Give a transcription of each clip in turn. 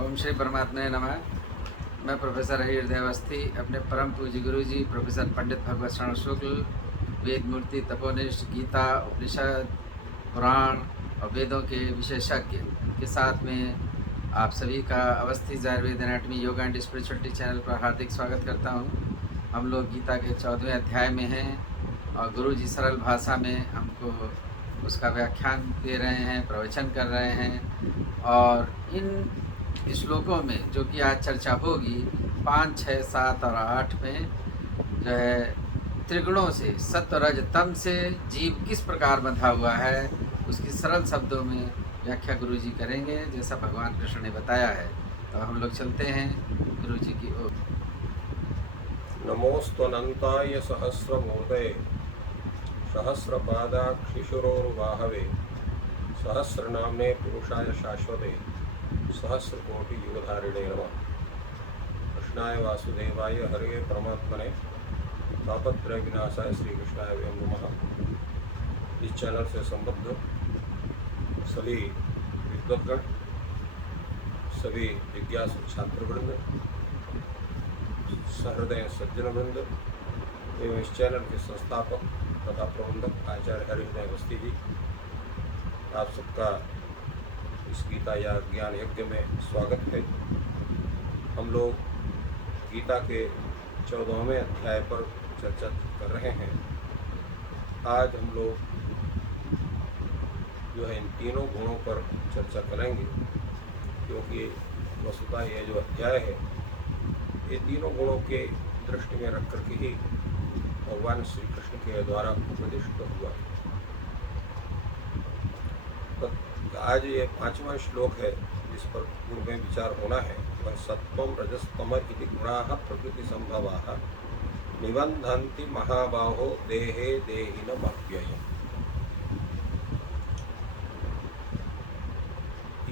ओम श्री परमात्मा नमः। मैं प्रोफेसर हरिहृदय अवस्थी अपने परम पूज्य गुरु जी प्रोफेसर पंडित भगवत शरण शुक्ल वेद मूर्ति तपोनिष्ठ गीता उपनिषद पुराण और वेदों के विशेषज्ञ के साथ में आप सभी का Awasthi Ayurveda anatomy yoga and spirituality channel पर हार्दिक स्वागत करता हूँ। हम लोग गीता के 14वें अध्याय में हैं और गुरु जी सरल भाषा में हमको उसका व्याख्यान दे रहे हैं, प्रवचन कर रहे हैं। और इन श्लोकों में जो कि आज चर्चा होगी 5, 6, 7 और 8 में जो है त्रिगुणों से सत्व रज तम से जीव किस प्रकार बंधा हुआ है उसकी सरल शब्दों में व्याख्या गुरु जी करेंगे जैसा भगवान कृष्ण ने बताया है। तो हम लोग चलते हैं गुरु जी की ओर। नमोस्तनंताय सहस्रमूर्तये सहस्रपादाक्षिशुरोर्बाहवे सहस्रनाम्ने पुरुषाय शाश्वते सहस्रकोटि युगधारिणे नमः। कृष्णाय वासुदेवाय हरे परमात्मने तापत्रय विनाशाय श्री कृष्णाय वयं नमः। इस चैनल से संबद्ध सभी विद्वद्गण, सभी जिज्ञासु छात्रवृंद, सहृदय सज्जन वृंद एवं इस चैनल के संस्थापक तथा प्रबंधक आचार्य हरिहृदय अवस्थी जी, आप सबका इस गीता या ज्ञान यज्ञ में स्वागत है। हम लोग गीता के 14वें अध्याय पर चर्चा कर रहे हैं। आज हम लोग जो है इन तीनों गुणों पर चर्चा करेंगे, क्योंकि वस्तुतः यह जो अध्याय है ये तीनों गुणों के दृष्टि में रख करके ही भगवान श्री कृष्ण के द्वारा उपदिष्ट हुआ। तो आज ये 5वां श्लोक है जिस पर पूर्व में विचार होना है। वह सत्वम रजस्तम इति गुणाः प्रकृति संभवाः निबंधन्ति महाबाहो देहे देहिनमप्ययम्।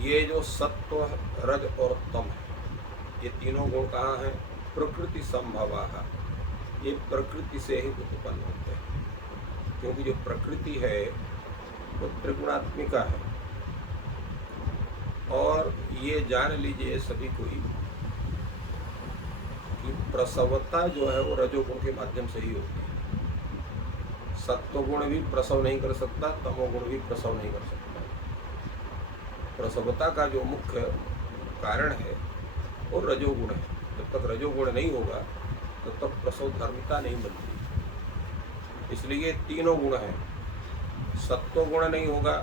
ये जो सत्व रज और तम है, ये तीनों गुण कहाँ हैं? प्रकृति संभवाः, ये प्रकृति से ही उत्पन्न होते हैं, क्योंकि जो प्रकृति है वो त्रिगुणात्मिका है। और ये जान लीजिए सभी कोई कि प्रसवता जो है वो रजोगुण के माध्यम से ही होती है। सत्वगुण भी प्रसव नहीं कर सकता, तमोगुण भी प्रसव नहीं कर सकता। प्रसवता का जो मुख्य कारण है वो रजोगुण है। जब तक रजोगुण नहीं होगा तब तक प्रसव धर्मिता नहीं बनती। इसलिए तीनों गुण हैं। सत्वगुण नहीं होगा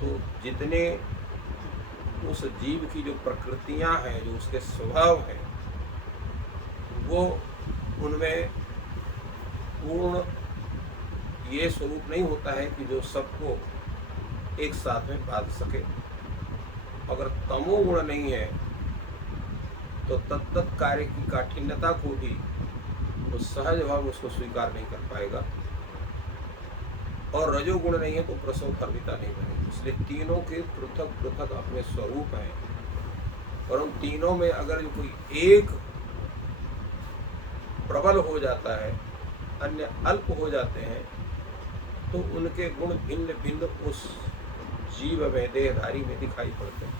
तो जितने उस जीव की जो प्रकृतियां हैं, जो उसके स्वभाव हैं, वो उनमें पूर्ण ये स्वरूप नहीं होता है कि जो सबको एक साथ में बांध सके। अगर तमोगुण नहीं है तो तत्त कार्य की काठिन्यता को भी तो सहज भाव उसको स्वीकार नहीं कर पाएगा। और रजोगुण नहीं है तो प्रसव धर्मिता नहीं बनेगी। इसलिए तीनों के पृथक पृथक अपने स्वरूप हैं, और उन तीनों में अगर जो कोई एक प्रबल हो जाता है, अन्य अल्प हो जाते हैं, तो उनके गुण भिन्न भिन्न उस जीव में, देहधारी में दिखाई पड़ते हैं।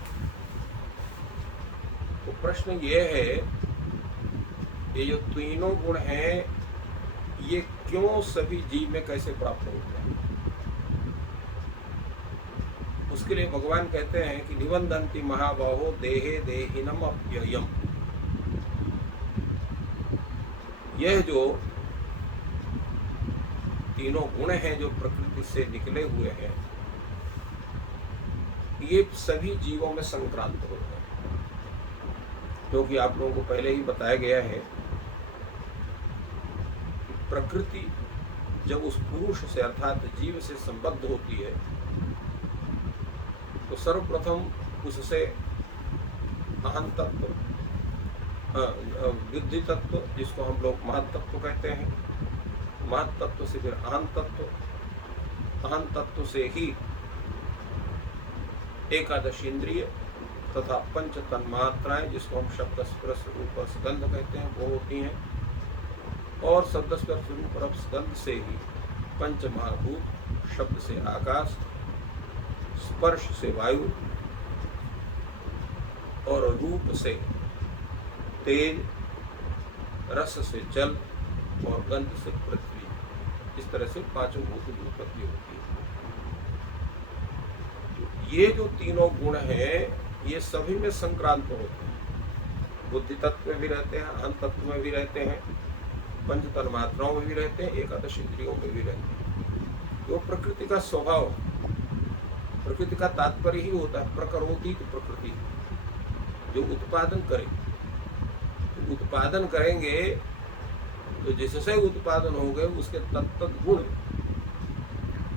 तो प्रश्न ये है, ये जो तीनों गुण हैं ये क्यों सभी जीव में कैसे प्राप्त होते हैं? उसके लिए भगवान कहते हैं कि निबंधन्ति महाबाहो देहे देहिनम अप्ययम्। यह जो तीनों गुण हैं जो प्रकृति से निकले हुए हैं, ये सभी जीवों में संक्रांत होते हैं। क्योंकि आप लोगों को पहले ही बताया गया है कि प्रकृति जब उस पुरुष से अर्थात जीव से संबद्ध होती है तो सर्वप्रथम उससे अहं तत्व, बुद्धि तत्व, जिसको हम लोग महत् तत्व कहते हैं, महत् तत्व से फिर अहं तत्व, अहं तत्व से ही एकादश इंद्रिय तथा पंच तन्मात्राएं, जिसको हम शब्द स्पर्श रूप स्गंध कहते हैं, वो होती हैं। और शब्द स्पर्श रूप और स्गंध से ही पंच महाभूत, शब्द से आकाश, स्पर्श से वायु और रूप से तेज, रस से जल और गंध से पृथ्वी, इस तरह से पांचों भूतों की उत्पत्ति होती है। तो ये जो तीनों गुण हैं ये सभी में संक्रांत होते हैं। बुद्धि तत्व में भी रहते हैं, अहम तत्व में भी रहते हैं, पंच तन्मात्राओं में भी रहते हैं, एकादश इंद्रियों में भी रहते हैं। वो प्रकृति का स्वभाव, प्रकृति का तात्पर्य ही होता है प्रकरोति प्रकृति, जो उत्पादन करे। तो उत्पादन करेंगे तो जिससे उत्पादन हो गए उसके तत्त गुण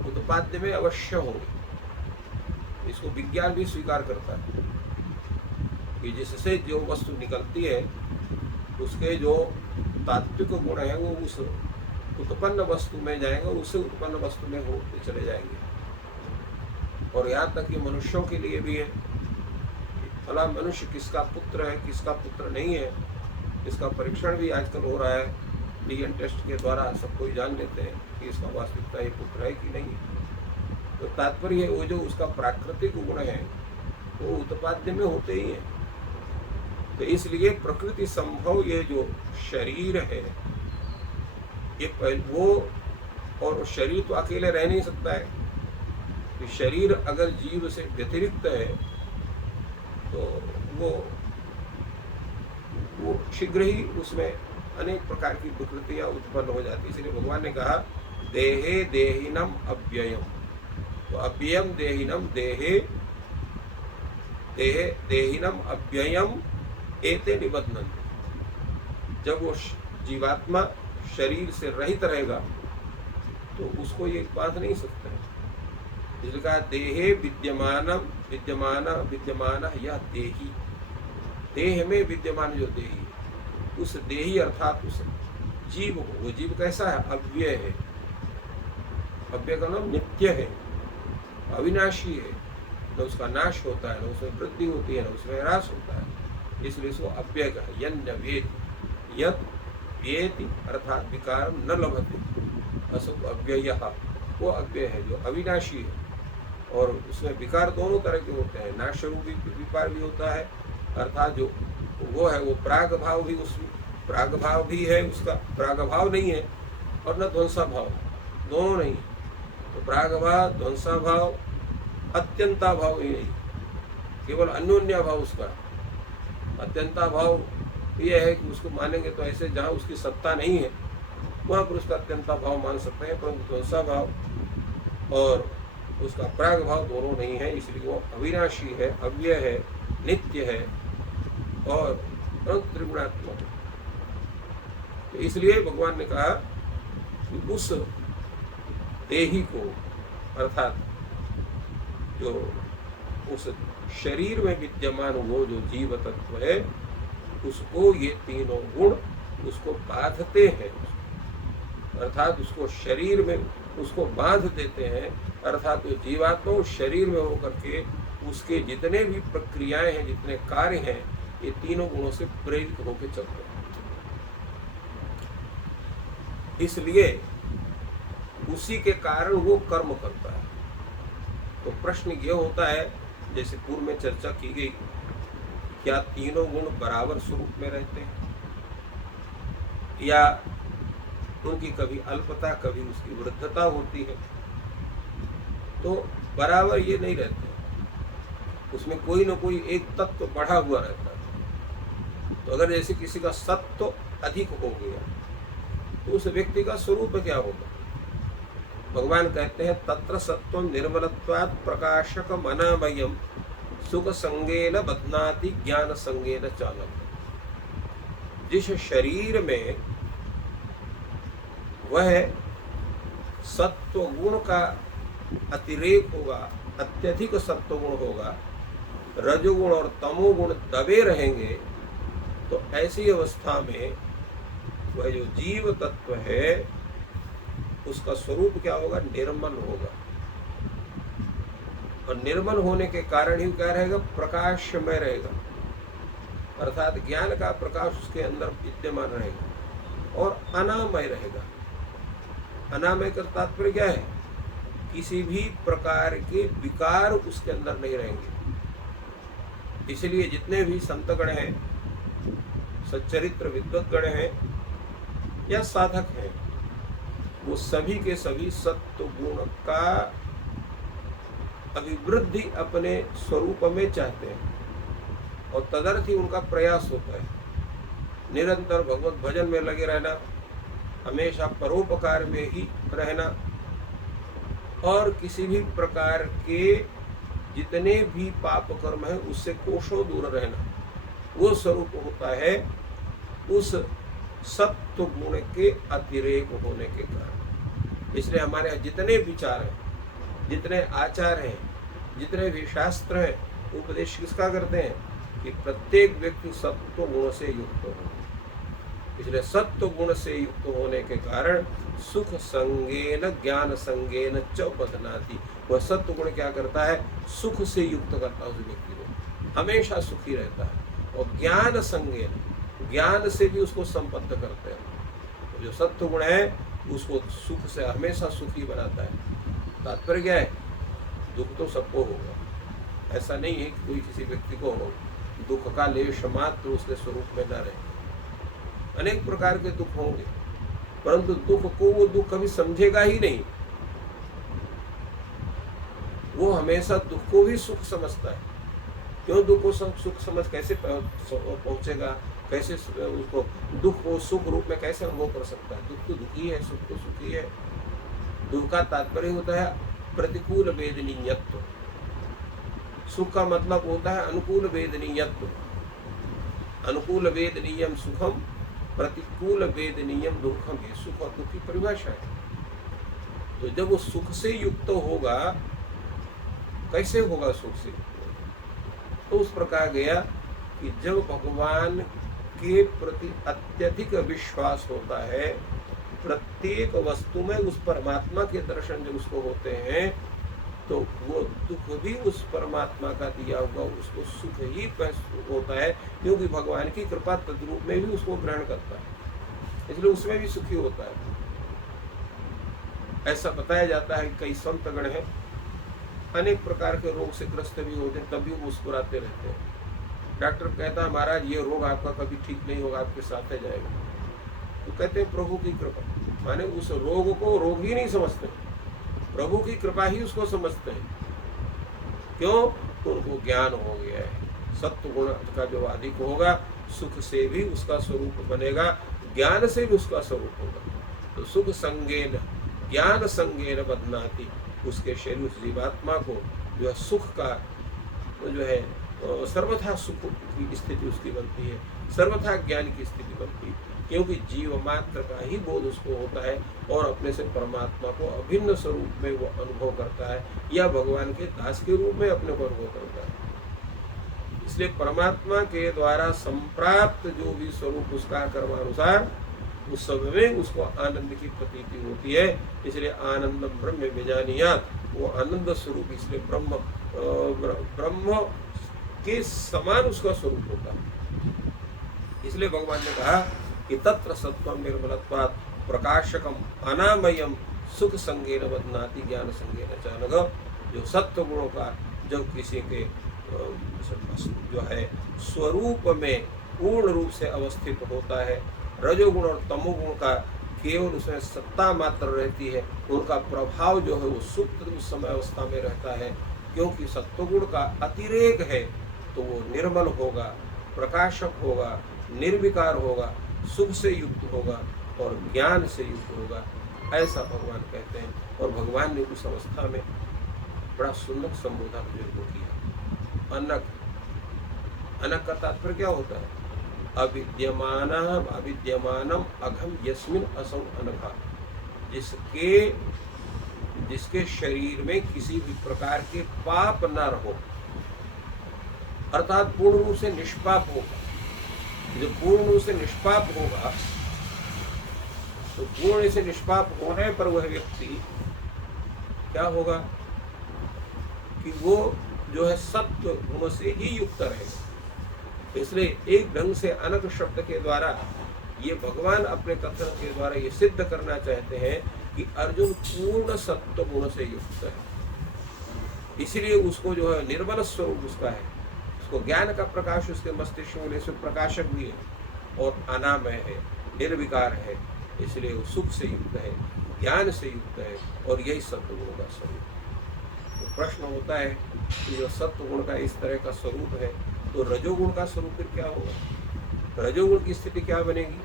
उत्पाद्य में अवश्य होंगे। इसको विज्ञान भी स्वीकार करता है कि जिससे जो वस्तु निकलती है उसके जो तात्विक गुण है वो उस उत्पन्न वस्तु में जाएंगे और उससे उत्पन्न वस्तु में होते चले जाएंगे। और यहाँ तक कि मनुष्यों के लिए भी है, फला मनुष्य किसका पुत्र है किसका पुत्र नहीं है, इसका परीक्षण भी आजकल हो रहा है। डीएनए टेस्ट के द्वारा सब कोई जान लेते हैं कि इसका वास्तविकता ये पुत्र है कि नहीं। तो तात्पर्य वो जो उसका प्राकृतिक गुण है वो उत्पाद्य में होते ही है। तो इसलिए प्रकृति संभव ये जो शरीर है ये वो, और शरीर तो अकेले रह नहीं सकता है। तो शरीर अगर जीव से व्यतिरिक्त है तो वो शीघ्र ही उसमें अनेक प्रकार की विकृतियां उत्पन्न हो जाती है। इसलिए भगवान ने कहा देहे देहिनम अव्ययम। तो अव्ययम देहिनम, देहे देहे देहिनम अव्ययम एते निबध्नन्ति। जब वो जीवात्मा शरीर से रहित रहेगा तो उसको ये बांध नहीं सकता है। इसलिए कहा देहे विद्यमानम विद्यमान यह देही, देह में विद्यमान जो देही, उस देही अर्थात उस जीव को, वो जीव कैसा है? अव्यय है। अव्यय का नाम नित्य है, अविनाशी है, न उसका नाश होता है, न उसमें वृद्धि होती है, न उसमें ह्रास होता है। इसलिए इसको अव्यय कहा। यन्य वेद यत वेति अर्थात विकार न लभते असुख अव्यय, वो अव्यय है जो अविनाशी है। और उसमें विकार दोनों तरह के होते हैं, नाश रूपी विकार भी होता है, अर्थात जो वो है वो प्राग भाव भी, उसमें प्राग भाव भी है, उसका प्राग भाव नहीं है, और न ध्वंसा भाव, दोनों नहीं। तो प्राग भाव, ध्वंसा भाव, अत्यंता भाव ही नहीं, केवल अन्योन्या भाव उसका। अत्यंता भाव यह है कि उसको मानेंगे तो ऐसे जहाँ उसकी सत्ता नहीं है वहाँ पर उसका अत्यंता भाव मान सकते हैं, परंतु ध्वंसा भाव और उसका प्राग भाव दोनों नहीं है। इसलिए वो अविनाशी है, अव्यय है, नित्य है और त्रिगुणात्मक। तो इसलिए भगवान ने कहा कि उस देही को अर्थात जो उस शरीर में विद्यमान वो जो जीव तत्व है उसको ये तीनों गुण उसको बांधते हैं, अर्थात उसको शरीर में उसको बांध देते हैं। अर्थात वो जीवात्मा उस शरीर में होकर के उसके जितने भी प्रक्रियाएं हैं, जितने कार्य हैं, ये तीनों गुणों से प्रेरित होकर चलते हैं। इसलिए उसी के कारण वो कर्म करता है। तो प्रश्न ये होता है, जैसे पूर्व में चर्चा की गई, क्या तीनों गुण बराबर स्वरूप में रहते हैं या उनकी कभी अल्पता कभी उसकी वृद्धता होती है? तो बराबर ये नहीं रहते, उसमें कोई ना कोई एक तत्व बढ़ा हुआ रहता है। तो अगर जैसे किसी का सत्व अधिक हो गया तो उस व्यक्ति का स्वरूप क्या होगा? भगवान कहते हैं तत्र सत्व निर्मलत्वात् प्रकाशक मनामयम सुख संगेन बध्नाति ज्ञान संगेन चालक। जिस शरीर में वह सत्व गुण का अतिरेक होगा, अत्यधिक सत्व गुण होगा, रजोगुण और तमोगुण दबे रहेंगे, तो ऐसी अवस्था में वह जो जीव तत्व है उसका स्वरूप क्या होगा? निर्मल होगा। और निर्मल होने के कारण ही क्या रहेगा? प्रकाशमय रहेगा, अर्थात ज्ञान का प्रकाश उसके अंदर विद्यमान रहेगा और अनामय रहेगा। अनामय का तात्पर्य क्या है? किसी भी प्रकार के विकार उसके अंदर नहीं रहेंगे। इसलिए जितने भी संतगण हैं, सच्चरित्र विद्वतगण हैं या साधक हैं, वो सभी के सभी सत्व गुण का अभिवृद्धि अपने स्वरूप में चाहते हैं और तदर्थ ही उनका प्रयास होता है। निरंतर भगवत भजन में लगे रहना, हमेशा परोपकार में ही रहना और किसी भी प्रकार के जितने भी पाप कर्म है उससे कोसों दूर रहना, वो स्वरूप होता है उस सत्व गुण के अतिरेक होने के कारण। इसलिए हमारे यहाँ जितने विचार हैं, जितने आचार हैं, जितने भी शास्त्र हैं, उपदेश किसका करते हैं कि प्रत्येक व्यक्ति सत्व गुण से युक्त हो। इसलिए सत्व गुण से युक्त होने के कारण सुख संगेन ज्ञान संगेन च बधनाति। वह सत्व गुण क्या करता है, सुख से युक्त करता है उस व्यक्ति को, हमेशा सुखी रहता है। और ज्ञान संगेन, ज्ञान से भी उसको संपन्न करते हैं। तो जो सत्व गुण है उसको सुख से हमेशा सुखी बनाता है। तात्पर्य क्या है, दुख तो सबको होगा, ऐसा नहीं है कि कोई किसी व्यक्ति को दुख का लेश मात्र उसके स्वरूप में न रहे। अनेक प्रकार के दुख होंगे, परंतु दुख को वो दुख कभी समझेगा ही नहीं। वो हमेशा दुख को भी सुख समझता है। क्यों दुख को सुख समझ कैसे पहुंचेगा, कैसे उसको दुख को सुख रूप में कैसे अनुभव कर सकता है। दुख तो दुखी है, सुख तो सुखी है। दुख का तात्पर्य होता है प्रतिकूल वेदनीयत्व, सुख का मतलब होता है अनुकूल वेदनीयत्व। अनुकूल वेदनीयम सुखम, प्रतिकूल वेदनीयम दुखम। है सुख और दुख की परिभाषा है। तो जब वो सुख से युक्त होगा, कैसे होगा सुख से? तो उस प्रकार गया कि जब भगवान के प्रति अत्यधिक विश्वास होता है, प्रत्येक वस्तु में उस परमात्मा के दर्शन जब उसको होते हैं, तो वो दुख भी उस परमात्मा का दिया हुआ उसको सुख ही होता है, क्योंकि भगवान की कृपा तद्रूप में भी उसको ग्रहण करता है, इसलिए उसमें भी सुखी होता है। ऐसा बताया जाता है। कई संतगण हैं, अनेक प्रकार के रोग से ग्रस्त भी होते हैं, तब भी मुस्कुराते रहते हैं। डॉक्टर कहता है महाराज ये रोग आपका कभी ठीक नहीं होगा, आपके साथ है जाएगा। तो कहते हैं प्रभु की कृपा, माने उस रोग को रोग ही नहीं समझते, प्रभु की कृपा ही उसको समझते हैं। क्यों? उनको ज्ञान हो गया है। सत्व गुण का जो अधिक होगा, सुख से भी उसका स्वरूप बनेगा, ज्ञान से भी उसका स्वरूप होगा। तो सुख संगेन ज्ञान संगेन बदनाति, उसके शरीर उस जीवात्मा को जो है सुख का जो है सर्वथा सुख की स्थिति उसकी बनती है, सर्वथा ज्ञान की स्थिति बनती है, क्योंकि जीव मात्र का ही बोध उसको होता है और अपने से परमात्मा को अभिन्न स्वरूप में वो अनुभव करता है या भगवान के दास के रूप में अपने को अनुभव करता है। इसलिए परमात्मा के द्वारा संप्राप्त जो भी स्वरूप उसका कर्मानुसार उस सब में उसको आनंद की प्रतीति होती है। इसलिए आनंद ब्रह्म विजानियात, वो आनंद स्वरूप, इसलिए ब्रह्म के समान उसका स्वरूप होता है। इसलिए भगवान ने कहा कि तत्र सत्वम निर्मलत्वात् प्रकाशकम अनामयम सुख संगेन बदनाति ज्ञान संगेन चानग। जो सत्व गुणों का जब किसी के जो है स्वरूप में पूर्ण रूप से अवस्थित होता है, रजोगुण और तमोगुण का केवल उसमें सत्ता मात्र रहती है, उनका प्रभाव जो है वो सुप्त उस समय अवस्था में रहता है। क्योंकि सत्वगुण का अतिरेक है तो वो निर्मल होगा, प्रकाशक होगा, निर्विकार होगा, सुख से युक्त होगा और ज्ञान से युक्त होगा, ऐसा भगवान कहते हैं। और भगवान ने उस अवस्था में बड़ा सुंदर संबोधन अर्जुन को किया। अनक, अनक का तात्पर्य क्या होता है? अविद्यमानम अघम यस्मिन असौ अनघा, जिसके शरीर में किसी भी प्रकार के पाप न रहो, अर्थात पूर्ण रूप से निष्पाप होगा। जो पूर्ण रूप से निष्पाप होगा, तो पूर्ण से निष्पाप होने पर वह व्यक्ति क्या होगा कि वो जो है सत्व गुण से ही युक्त रहेगा। इसलिए एक ढंग से अनक शब्द के द्वारा ये भगवान अपने कथन के द्वारा ये सिद्ध करना चाहते हैं कि अर्जुन पूर्ण सत्व गुण से युक्त है। इसलिए उसको जो है निर्मल स्वरूप उसका है, उसको ज्ञान का प्रकाश उसके मस्तिष्क में, इसमें प्रकाशक भी है और अनामय है, निर्विकार है, इसलिए वो सुख से युक्त है, ज्ञान से युक्त है, और यही सत्वगुण का स्वरूप। तो प्रश्न होता है कि जो सत्वगुण का इस तरह का स्वरूप है, तो रजोगुण का स्वरूप फिर क्या होगा? रजोगुण की स्थिति क्या बनेगी?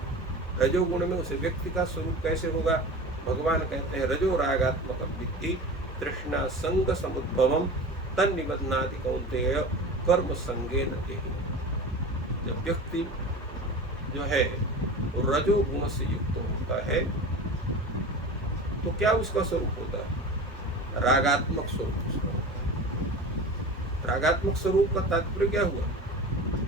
रजोगुण में उस व्यक्ति का स्वरूप कैसे होगा? भगवान कहते हैं रजो रागात्मक विद्धि तृष्णा संग समुद्भवम तन्निबध्नाति कौन्तेय कर्म संगेन देहि। जब व्यक्ति जो है वो रजोगुण से युक्त होता है तो क्या उसका स्वरूप होता है? रागात्मक स्वरूप उसका होता है। रागात्मक स्वरूप का तात्पर्य क्या हुआ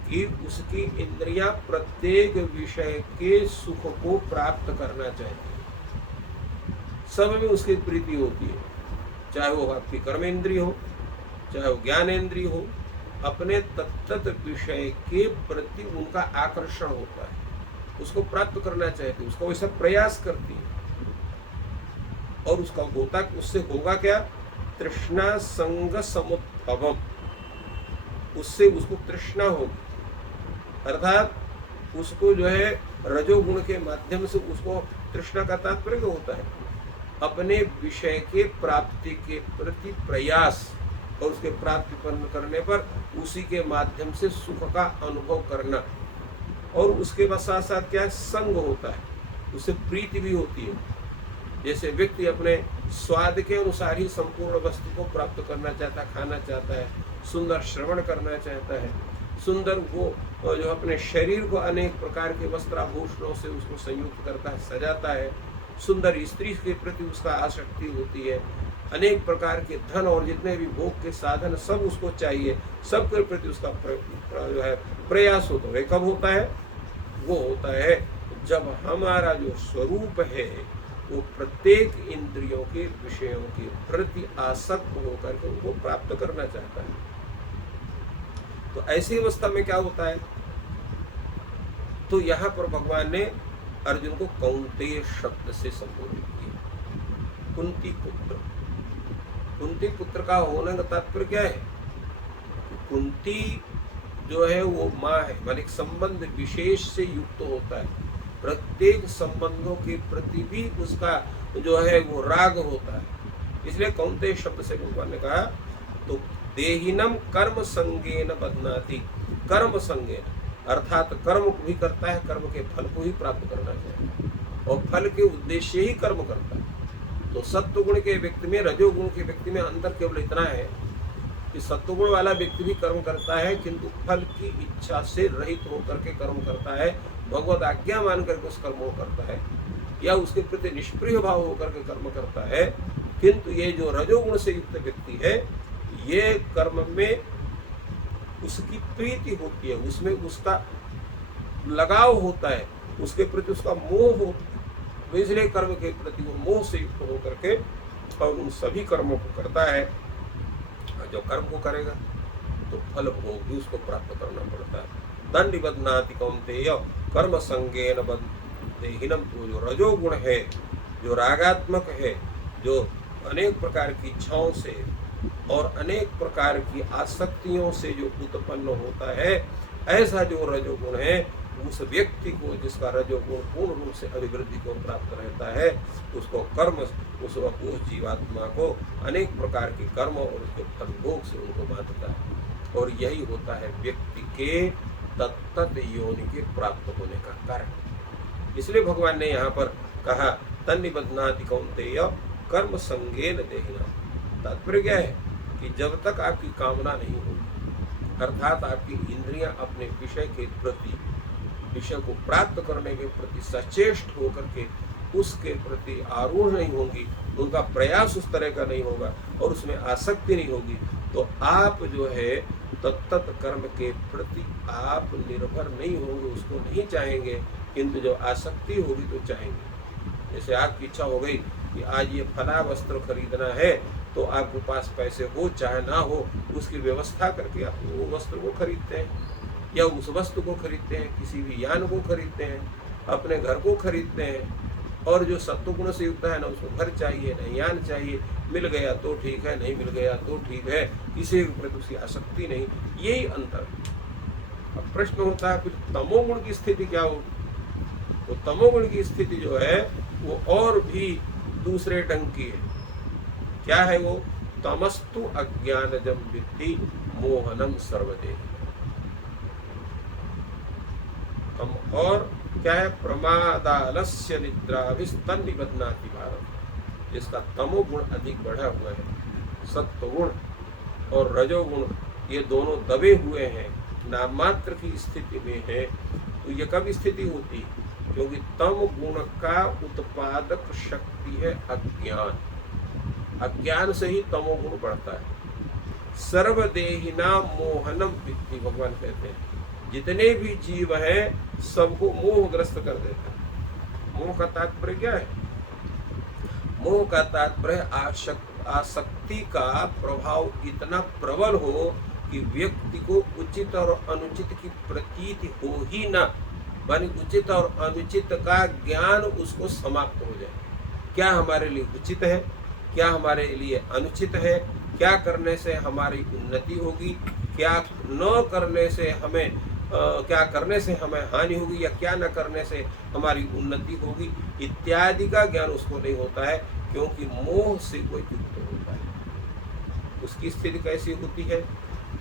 कि उसकी इंद्रियां प्रत्येक विषय के सुख को प्राप्त करना चाहती है, सब में उसकी प्रीति होती है, चाहे वो आपकी कर्म इंद्रिय हो, चाहे वो ज्ञान इंद्रिय हो, अपने तत्त विषय के प्रति उनका आकर्षण होता है, उसको प्राप्त करना चाहती है, उसका वैसा प्रयास करती है, और उसका होता उससे होगा क्या? तृष्णा संग समुद्भवम, उससे उसको तृष्णा होगी, अर्थात उसको जो है रजोगुण के माध्यम से उसको तृष्णा का तात्पर्य होता है अपने विषय के प्राप्ति के प्रति प्रयास, और उसके प्राप्ति करने पर उसी के माध्यम से सुख का अनुभव करना, और उसके बाद साथ साथ क्या संग होता है, उससे प्रीति भी होती है। जैसे व्यक्ति अपने स्वाद के अनुसार ही संपूर्ण वस्तु को प्राप्त करना चाहता है, खाना चाहता है, सुंदर श्रवण करना चाहता है, सुंदर वो जो अपने शरीर को अनेक प्रकार के वस्त्राभूषणों से उसको संयुक्त करता है, सजाता है, सुंदर स्त्री के प्रति उसका आसक्ति होती है, अनेक प्रकार के धन और जितने भी भोग के साधन सब उसको चाहिए, सब के प्रति उसका जो है प्रयास होता है। कब होता है? वो होता है जब हमारा जो स्वरूप है वो प्रत्येक इंद्रियों के विषयों के प्रति आसक्त होकर के उनको प्राप्त करना चाहता है। तो ऐसी अवस्था में क्या होता है? तो यहाँ पर भगवान ने अर्जुन को कौन्तेय शब्द से संबोधित किया। कुंती पुत्र, कुंती पुत्र का होने का तात्पर्य क्या है? कुंती जो है वो माँ है, मान एक संबंध विशेष से युक्त होता है, प्रत्येक संबंधों के प्रति भी उसका जो है वो राग होता है, इसलिए कौन्तेय शब्द से भगवान ने कहा। तो देहिनम कर्म संगेन बध्नाति, कर्म संगेन अर्थात कर्म भी करता है, कर्म के फल को ही प्राप्त करना चाहिए, और फल के उद्देश्य ही कर्म करता है। तो सत्वगुण के व्यक्ति में, रजोगुण के व्यक्ति में अंतर केवल इतना है कि सत्वगुण वाला व्यक्ति भी कर्म करता है, किंतु फल की इच्छा से रहित होकर के कर्म करता है, भगवत आज्ञा मान करके उस कर्म को करता है, या उसके प्रति निष्प्रिय भाव होकर के कर्म करता है। किंतु ये जो रजोगुण से युक्त व्यक्ति है, ये कर्म में उसकी प्रीति होती है, उसमें उसका लगाव होता है, उसके प्रति उसका मोह होता है, तो इसलिए कर्म के प्रति वो मोह से युक्त होकर के और उन सभी कर्मों को करता है। और जो कर्म को करेगा तो फल भोग भी उसको प्राप्त करना पड़ता है। दंड बध्नाति कौन्तेय कर्म संगेन बद्धेहिनम। तो जो रजोगुण है, जो रागात्मक है, जो अनेक प्रकार की इच्छाओं से और अनेक प्रकार की आसक्तियों से जो उत्पन्न होता है, ऐसा जो रजोगुण है, उस व्यक्ति को जिसका रजोगुण पूर्ण रूप से अभिवृद्धि को प्राप्त रहता है, उसको कर्म, उस जीवात्मा को अनेक प्रकार के कर्म और उसके फल भोग से उनको बांधता है, और यही होता है व्यक्ति के तत्त योनि के प्राप्त होने का कारण। इसलिए भगवान ने यहाँ पर कहा तन्निबध्नाति कौन्तेय कर्म संगेन देहिनम। तात्पर्य क्या है कि जब तक आपकी कामना नहीं होगी, अर्थात आपकी इंद्रियां अपने विषय के प्रति, विषय को प्राप्त करने के प्रति सचेष्ट होकर के उसके प्रति आरूढ़ नहीं होंगी, उनका प्रयास उस तरह का नहीं होगा और उसमें आसक्ति नहीं होगी, तो आप जो है तत्त कर्म के प्रति आप निर्भर नहीं होंगे, उसको नहीं चाहेंगे। किंतु जब आसक्ति होगी तो चाहेंगे। जैसे आपकी इच्छा हो गई कि आज ये फला वस्त्र खरीदना है, तो आपके पास पैसे हो चाहे ना हो, उसकी व्यवस्था करके आप वो वस्त्र को खरीदते हैं, या उस वस्तु को खरीदते हैं, किसी भी यान को खरीदते हैं, अपने घर को खरीदते हैं। और जो सत्वगुण से युक्त है, ना उसको घर चाहिए, ना यान चाहिए, मिल गया तो ठीक है, नहीं मिल गया तो ठीक है, किसी के प्रति उसकी आसक्ति नहीं, यही अंतर है। अब प्रश्न होता है फिर तमोगुण की स्थिति क्या होगी? तो तमोगुण की स्थिति जो है वो और भी दूसरे ढंग की है। क्या है वो? तमस्तु अज्ञानजम विद्धि मोहनम सर्वदेह। और क्या है? प्रमादालस्य निद्राभिस्तन निबध्नाति भारत। जिसका तमोगुण अधिक बढ़ा हुआ है, सत्वगुण और रजोगुण ये दोनों दबे हुए हैं, नाम मात्र की स्थिति में है। तो ये कब स्थिति होती है? क्योंकि तम गुण का उत्पादक शक्ति है अज्ञान। अज्ञान से ही तमोगुण बढ़ता है। सर्वदेहिना मोहनम विद्धि, भगवान कहते हैं जितने भी जीव हैं सबको मोहग्रस्त कर देता है। मोह का तात्पर्य क्या है? मोह का तात्पर्य आसक्ति का प्रभाव इतना प्रबल हो कि व्यक्ति को उचित और अनुचित की प्रतीति हो ही ना, मानी उचित और अनुचित का ज्ञान उसको समाप्त हो जाए। क्या हमारे लिए उचित है, क्या हमारे लिए अनुचित है, क्या करने से हमारी उन्नति होगी, क्या न करने से हमें क्या करने से हमें हानि होगी, या क्या न करने से हमारी उन्नति होगी, इत्यादि का ज्ञान उसको नहीं होता है, क्योंकि मोह से कोई युक्त होता है। उसकी स्थिति कैसी होती है?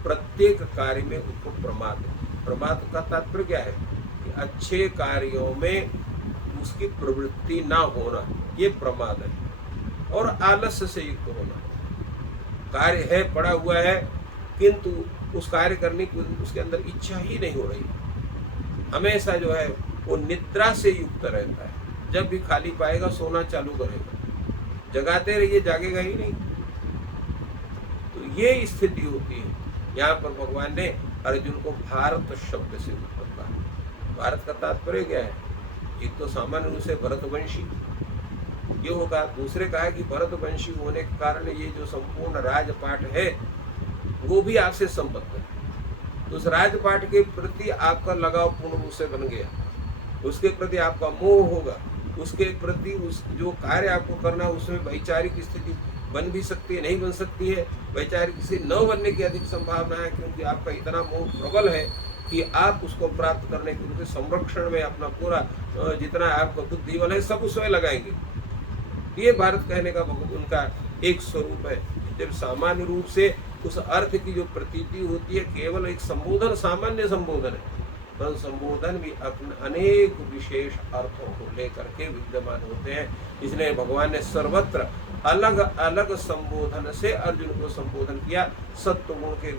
प्रत्येक कार्य में उसको प्रमाद। प्रमाद का तात्पर्य क्या है? कि अच्छे कार्यों में उसकी प्रवृत्ति ना होना, ये प्रमाद है। और आलस्य से युक्त होना, कार्य है पड़ा हुआ है किंतु उस कार्य करने की उसके अंदर इच्छा ही नहीं हो रही, हमेशा जो है वो निद्रा से युक्त रहता है। जब भी खाली पाएगा सोना चालू करेगा, जगाते रहिए जागेगा ही नहीं। तो ये स्थिति होती है। यहाँ पर भगवान ने अर्जुन को भारत शब्द से उत्पन्न कहा। भारत का तात्पर्य क्या है? एक तो सामान्य रूप से भरतवंशी ये होगा, दूसरे कहा कि भरतवंशी होने के कारण ये जो संपूर्ण राजपाट है वो भी आपसे संबद्ध है। तो उस राजपाट के प्रति आपका लगाव पूर्ण रूप से बन गया, उसके प्रति आपका मोह होगा, उसके प्रति उस जो कार्य आपको करना उसमें वैचारिक स्थिति बन भी सकती है, नहीं बन सकती है। वैचारिक स्थिति न बनने की अधिक संभावना है, क्योंकि आपका इतना मोह प्रबल है कि आप उसको प्राप्त करने के लिए संरक्षण में अपना पूरा जितना आपका बुद्धि बल है सब उसमें लगाएंगे। ये भारत कहने का उनका एक स्वरूप है। जब सामान्य रूप से उस अर्थ की जो प्रतीति होती है केवल एक संबोधन, सामान्य संबोधन है, पर संबोधन भी अपने अनेक विशेष अर्थों को लेकर के विद्यमान होते हैं। इसलिए भगवान ने सर्वत्र अलग अलग संबोधन से अर्जुन को संबोधन किया। सत्वगुण के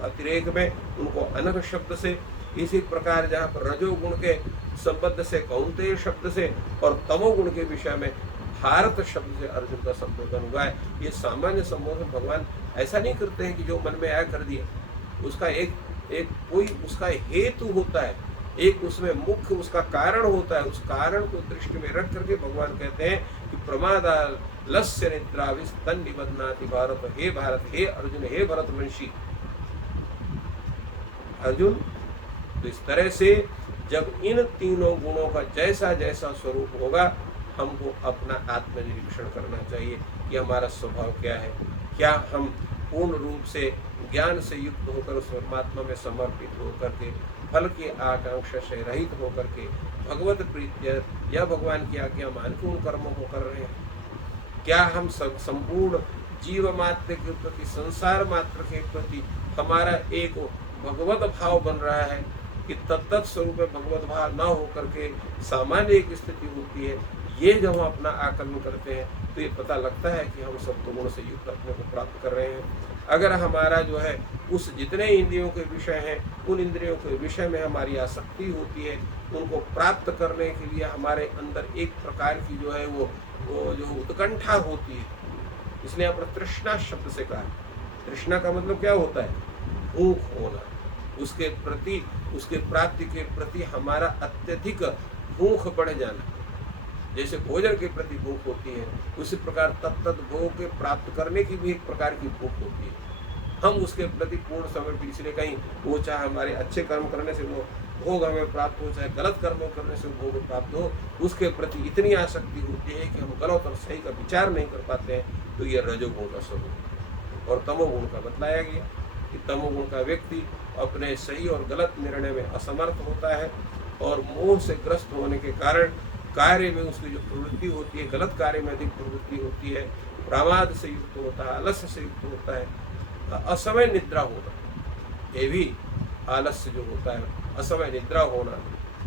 अतिरेक में उनको अनघ शब्द से, इसी प्रकार जहाँ पर रजोगुण के संबद्ध से कौन्तेय शब्द से, और तमोगुण के विषय में भारत शब्द से अर्जुन का संबोधन हुआ है। ये सामान्य संबोधन भगवान ऐसा नहीं करते हैं कि जो मन में आया कर दिया। उसका एक कोई उसका हेतु होता है, एक उसमें मुख्य उसका कारण होता है। उस कारण को दृष्टि में रख करके भगवान कहते हैं कि प्रमादालस्य निद्राभिस्तन निबध्नाति भारत। हे भारत, हे अर्जुन, हे भरतवंशी अर्जुन, तो इस तरह से जब इन तीनों गुणों का जैसा जैसा स्वरूप होगा हमको अपना आत्मनिरीक्षण करना चाहिए कि हमारा स्वभाव क्या है। क्या हम पूर्ण रूप से ज्ञान से युक्त होकर उस परमात्मा में समर्पित होकर के फल की आकांक्षा से रहित होकर के भगवत प्रीत्य या भगवान की आज्ञा मान के उन कर्मों को कर रहे हैं? क्या हम संपूर्ण जीव मात्र के प्रति, संसार मात्र के प्रति हमारा एक भगवत भाव बन रहा है कि तत्त स्वरूप में भगवत भाव न होकर के सामान्य एक स्थिति होती है? ये जब हम अपना आकलन करते हैं तो ये पता लगता है कि हम सत्वगुण से युक्त अपने को प्राप्त कर रहे हैं। अगर हमारा जो है उस जितने इंद्रियों के विषय हैं उन इंद्रियों के विषय में हमारी आसक्ति होती है, उनको प्राप्त करने के लिए हमारे अंदर एक प्रकार की जो है वो जो उत्कंठा होती है। इसलिए यहाँ पर तृष्णा शब्द से कहा। तृष्णा का मतलब क्या होता है? भूख होना, उसके प्रति, उसके प्राप्ति के प्रति हमारा अत्यधिक भूख बढ़ जाना। जैसे भोजन के प्रति भूख होती है, उसी प्रकार तत्त भोग के प्राप्त करने की भी एक प्रकार की भूख होती है। हम उसके प्रति पूर्ण समर्पित, इसलिए कहीं वो चाहे हमारे अच्छे कर्म करने से वो भोग हमें प्राप्त हो, चाहे गलत कर्म करने से भोग प्राप्त हो, उसके प्रति इतनी आसक्ति होती है कि हम गलत और सही का विचार नहीं कर पाते हैं। तो ये रजोगुण का स्वरूप। और तमोगुण का बतलाया गया कि तमोगुण का व्यक्ति अपने सही और गलत निर्णय में असमर्थ होता है और मोह से ग्रस्त होने के कारण कार्य में उसकी जो प्रवृत्ति होती है, गलत कार्य में अधिक प्रवृत्ति होती है, प्रमाद से युक्त होता है, आलस्य से युक्त होता है, असमय निद्रा होना, ये भी आलस्य जो होता है, असमय निद्रा होना,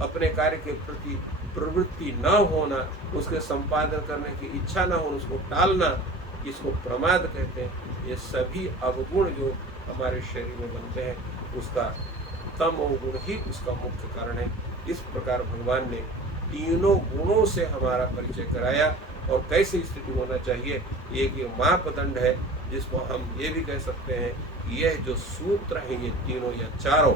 अपने कार्य के प्रति प्रवृत्ति न होना, उसके संपादन करने की इच्छा न होना, उसको टालना, इसको प्रमाद कहते हैं। ये सभी अवगुण जो हमारे शरीर में बनते हैं, उसका तमोगुण ही उसका मुख्य कारण है। इस प्रकार भगवान ने तीनों गुणों से हमारा परिचय कराया और कैसे स्थिति होना चाहिए, एक ये मापदंड है जिसको हम ये भी कह सकते हैं कि यह जो सूत्र है, ये तीनों या चारों,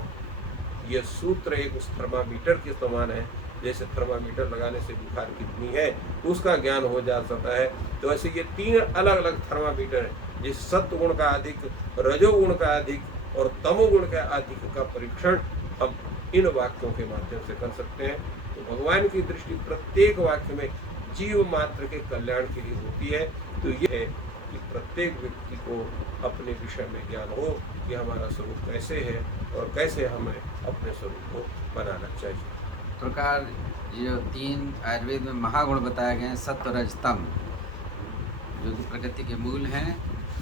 ये सूत्र एक उस थर्मामीटर के समान है। जैसे थर्मामीटर लगाने से बुखार कितनी है उसका ज्ञान हो जा सकता है, तो ऐसे ये तीन अलग अलग थर्मामीटर है। जिस सत्व गुण का अधिक, रजोगुण का अधिक और तमोगुण का अधिक का परीक्षण हम इन वाक्यों के माध्यम से कर सकते हैं। तो भगवान की दृष्टि प्रत्येक वाक्य में जीव मात्र के कल्याण के लिए होती है। तो यह है कि प्रत्येक व्यक्ति को अपने विषय में ज्ञान हो कि हमारा स्वरूप कैसे है और कैसे हमें अपने स्वरूप को बनाना चाहिए। प्रकार जो तीन आयुर्वेद में महागुण बताए गए हैं, सत्व रज तम, जो कि प्रकृति के मूल हैं,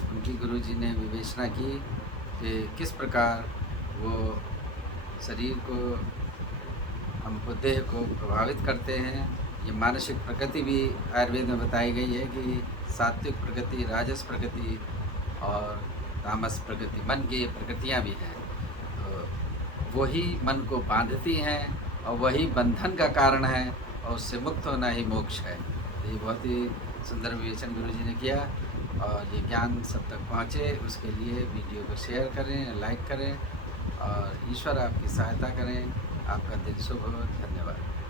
उनकी गुरुजी ने विवेचना की कि किस प्रकार वो शरीर को, हमको, देह को प्रभावित करते हैं। ये मानसिक प्रकृति भी आयुर्वेद में बताई गई है कि सात्विक प्रकृति, राजस प्रकृति और तामस प्रकृति, मन की ये प्रकृतियाँ भी हैं। तो वही मन को बांधती हैं और वही बंधन का कारण है और उससे मुक्त होना ही मोक्ष है। तो ये बहुत ही सुंदर विवेचन गुरुजी ने किया और ये ज्ञान सब तक पहुँचे उसके लिए वीडियो को शेयर करें, लाइक करें और ईश्वर आपकी सहायता करें। आपका दिन शुभ हो। धन्यवाद।